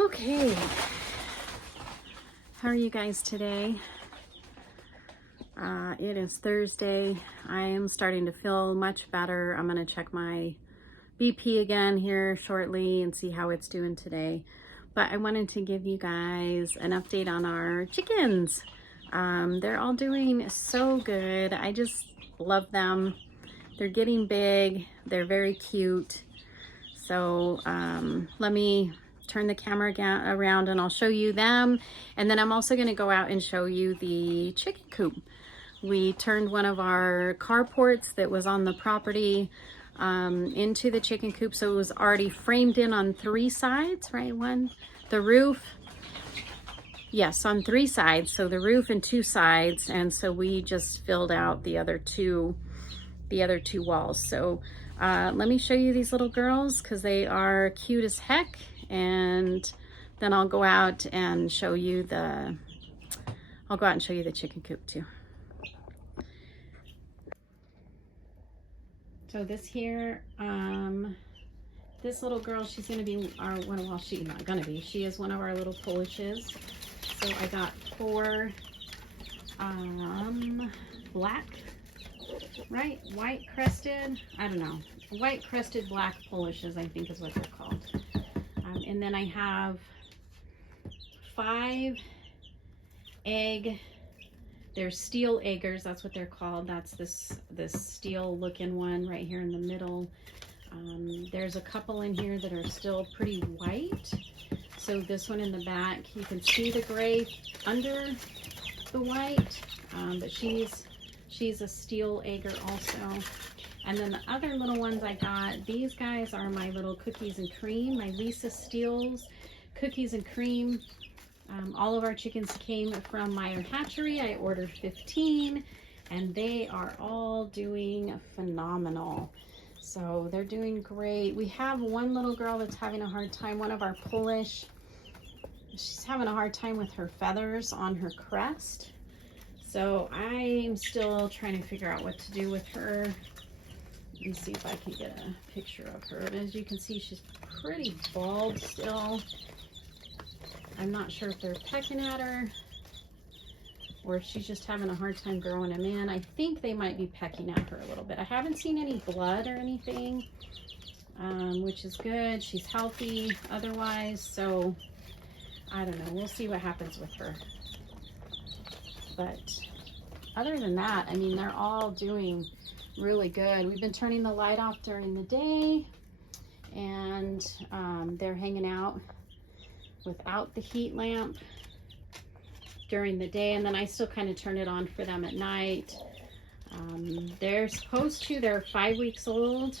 Okay, how are you guys today? It is Thursday. I am starting to feel much better. I'm going to check my BP again here shortly and see how it's doing today. But I wanted to give you guys an update on our chickens. They're all doing so good. I just love them. They're getting big. They're very cute. So let me turn the camera around and I'll show you them. And then I'm also going to go out and show you the chicken coop. We turned one of our carports that was on the property into the chicken coop. So it was already framed in on 3 sides, right? The roof. Yes, on 3 sides. So the roof and 2 sides. And so we just filled out the other two walls. So let me show you these little girls because they are cute as heck. And then I'll go out and show you the chicken coop too. So this here, this little girl, she's gonna be she is one of our little Polishes. So I got 4 black, right? White crested, I don't know. White crested black Polishes, I think is what they're called. And then I have 5 egg. They're steel eggers, that's what they're called. That's this steel looking one right here in the middle. There's a couple in here that are still pretty white. So this one in the back, you can see the gray under the white, but she's a steel egger also. And then the other little ones I got, these guys are my little cookies and cream, my Lisa Steele's cookies and cream. All of our chickens came from Meyer Hatchery. I ordered 15 and they are all doing phenomenal. So they're doing great. We have one little girl that's having a hard time, one of our Polish. She's having a hard time with her feathers on her crest. So I'm still trying to figure out what to do with her. Let me see if I can get a picture of her. As you can see, she's pretty bald still. I'm not sure if they're pecking at her or if she's just having a hard time growing them in. I think they might be pecking at her a little bit. I haven't seen any blood or anything, which is good. She's healthy otherwise, so I don't know. We'll see what happens with her. But other than that, I mean, they're all doing really good. We've been turning the light off during the day, and they're hanging out without the heat lamp during the day, and then I still kind of turn it on for them at night. They're 5 weeks old,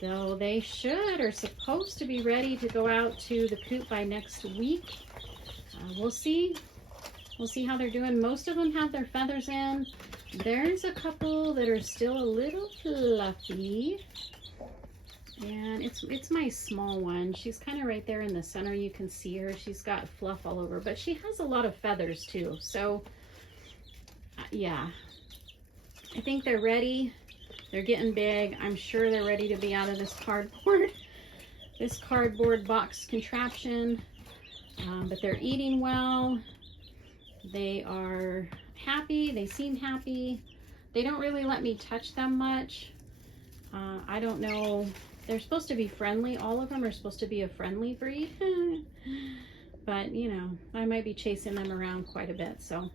though they are supposed to be ready to go out to the coop by next week. We'll see how they're doing. Most of them have their feathers in. There's a couple that are still a little fluffy. And it's my small one. She's kind of right there in the center. You can see her. She's got fluff all over, but she has a lot of feathers too. So yeah, I think they're ready. They're getting big. I'm sure they're ready to be out of this cardboard box contraption. But they're eating well. They are happy. They seem happy. They don't really let me touch them much. I don't know. They're supposed to be friendly. All of them are supposed to be a friendly breed. But, you know, I might be chasing them around quite a bit. So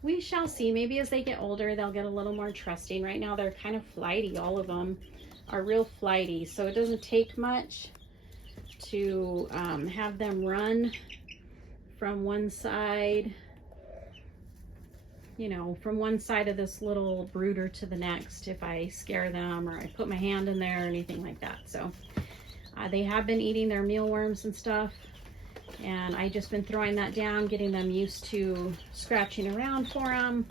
we shall see. Maybe as they get older, they'll get a little more trusting. Right now, they're kind of flighty. All of them are real flighty. So it doesn't take much to have them run from one side, you know, from one side of this little brooder to the next if I scare them or I put my hand in there or anything like that. So they have been eating their mealworms and stuff, and I just been throwing that down, getting them used to scratching around for them.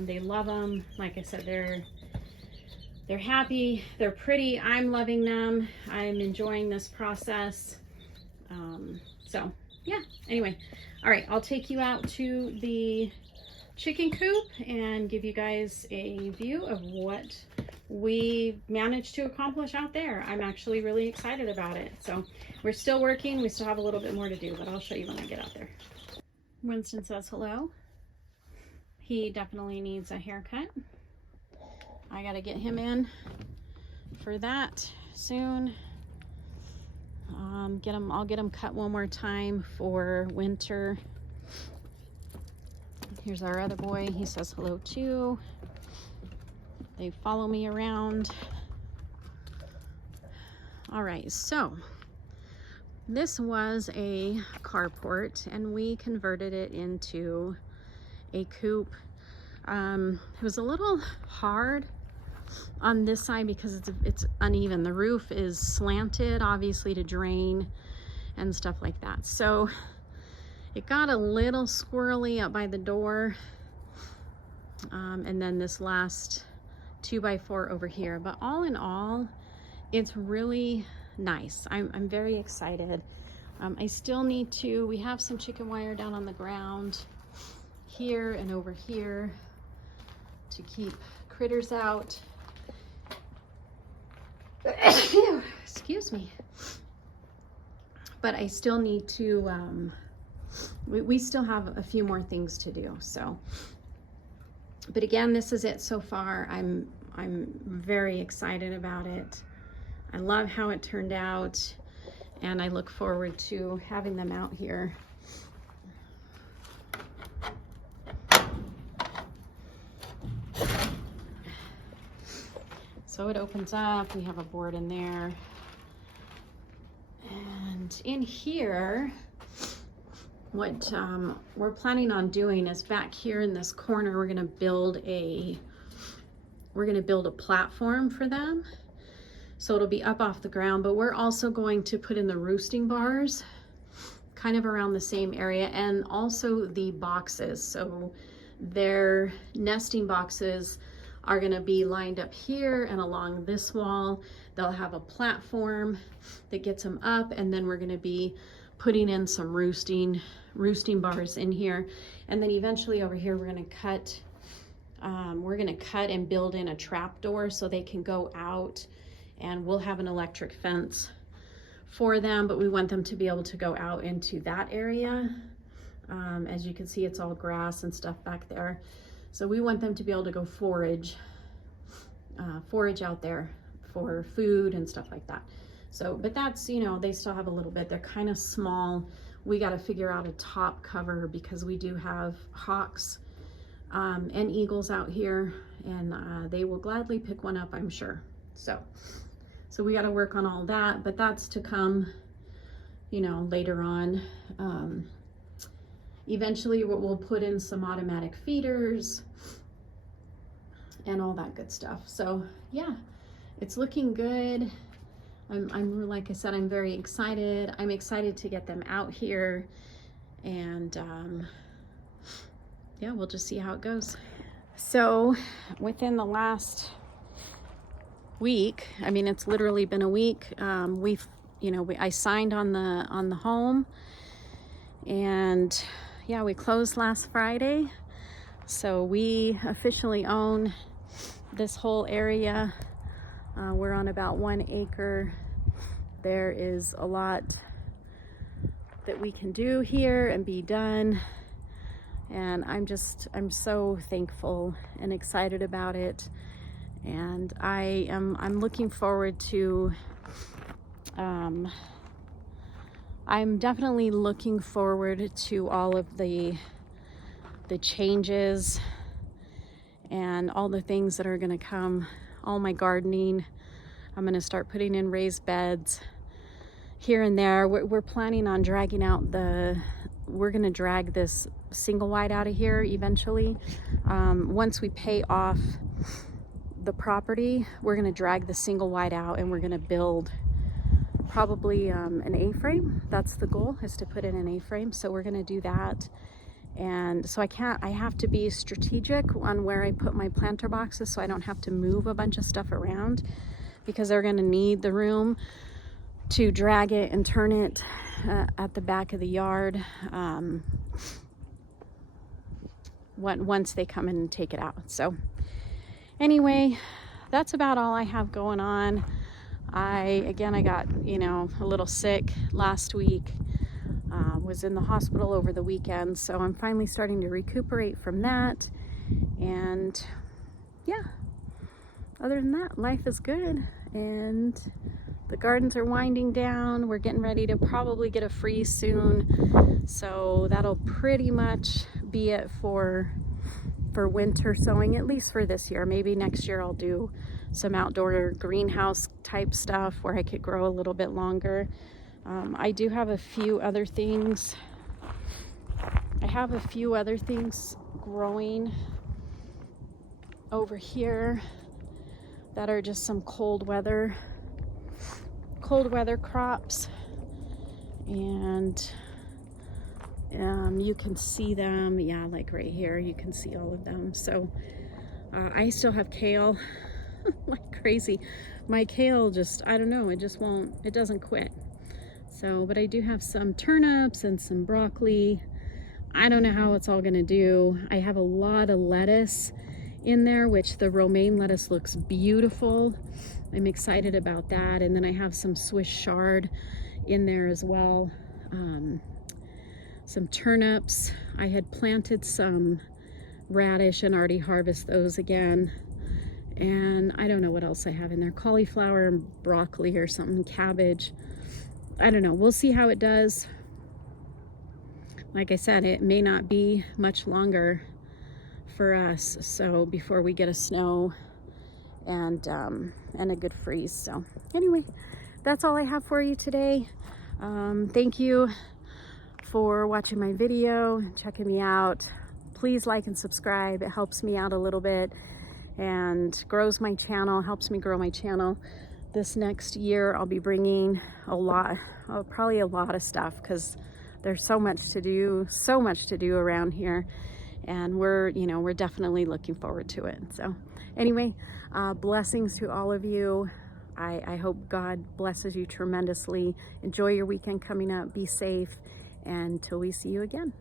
They love them. Like I said, they're happy, they're pretty. I'm loving them. I'm enjoying this process. So yeah, anyway, all right, I'll take you out to the chicken coop and give you guys a view of what we managed to accomplish out there. I'm actually really excited about it. So we're still working. We still have a little bit more to do, but I'll show you when I get out there. Winston says hello. He definitely needs a haircut. I got to get him in for that soon. I'll get him cut one more time for winter. Here's our other boy. He says hello too. They follow me around. All right, so this was a carport and we converted it into a coop. It was a little hard on this side because it's uneven. The roof is slanted, obviously, to drain and stuff like that. So it got a little squirrely up by the door. And then this last 2x4 over here. But all in all, it's really nice. I'm very excited. I still need to, we have some chicken wire down on the ground here and over here to keep critters out. Excuse me. But I still need to, we still have a few more things to do. So, but again, this is it so far. I'm very excited about it. I love how it turned out, and I look forward to having them out here. So it opens up, we have a board in there. And in here, what we're planning on doing is back here in this corner, we're gonna build a platform for them. So it'll be up off the ground, but we're also going to put in the roosting bars kind of around the same area, and also the boxes. So their nesting boxes are going to be lined up here and along this wall. They'll have a platform that gets them up, and then we're going to be putting in some roosting bars in here. And then eventually over here, we're going to cut and build in a trap door so they can go out, and we'll have an electric fence for them, but we want them to be able to go out into that area. As you can see, it's all grass and stuff back there. So we want them to be able to go forage out there for food and stuff like that. So, but that's, you know, they still have a little bit. They're kind of small. We got to figure out a top cover because we do have hawks and eagles out here, and they will gladly pick one up, I'm sure. So we got to work on all that, but that's to come, you know, later on. Eventually we'll put in some automatic feeders and all that good stuff. So yeah, it's looking good. I'm like I said, I'm very excited. I'm excited to get them out here, and yeah, we'll just see how it goes. So within the last week, I mean, it's literally been a week. I signed on the home, and yeah, we closed last Friday. So we officially own this whole area. We're on about 1 acre. There is a lot that we can do here and be done. And I'm so thankful and excited about it. And I'm looking forward to, I'm definitely looking forward to all of the changes and all the things that are gonna come, all my gardening. I'm gonna start putting in raised beds here and there. We're planning on dragging out we're gonna drag this single wide out of here eventually. Once we pay off the property, we're going to drag the single wide out, and we're going to build probably an A-frame. That's the goal, is to put in an A-frame. So we're going to do that. And so I have to be strategic on where I put my planter boxes, so I don't have to move a bunch of stuff around, because they're going to need the room to drag it and turn it at the back of the yard once they come in and take it out. So anyway, that's about all I have going on. I got, you know, a little sick last week. Was in the hospital over the weekend, so I'm finally starting to recuperate from that. And yeah, other than that, life is good, and the gardens are winding down. We're getting ready to probably get a freeze soon, so that'll pretty much be it for winter sowing, at least for this year. Maybe next year I'll do some outdoor greenhouse type stuff where I could grow a little bit longer. I do have a few other things. I have a few other things growing over here that are just some cold weather crops, and you can see them, yeah, like right here, you can see all of them. So I still have kale like crazy. My kale just, I don't know, it doesn't quit. So, but I do have some turnips and some broccoli. I don't know how it's all gonna do. I have a lot of lettuce in there, which the romaine lettuce looks beautiful. I'm excited about that. And then I have some Swiss chard in there as well. Some turnips. I had planted some radish and already harvest those again. And I don't know what else I have in there. Cauliflower and broccoli or something, cabbage. I don't know, we'll see how it does. Like I said, it may not be much longer for us, so before we get a snow and a good freeze. So anyway, that's all I have for you today. Thank you for watching my video, checking me out. Please like and subscribe. It helps me out a little bit and grows my channel, helps me grow my channel. This next year I'll be bringing probably a lot of stuff, because there's so much to do around here, and we're definitely looking forward to it. So anyway, blessings to all of you. I hope God blesses you tremendously. Enjoy your weekend coming up. Be safe, and till we see you again.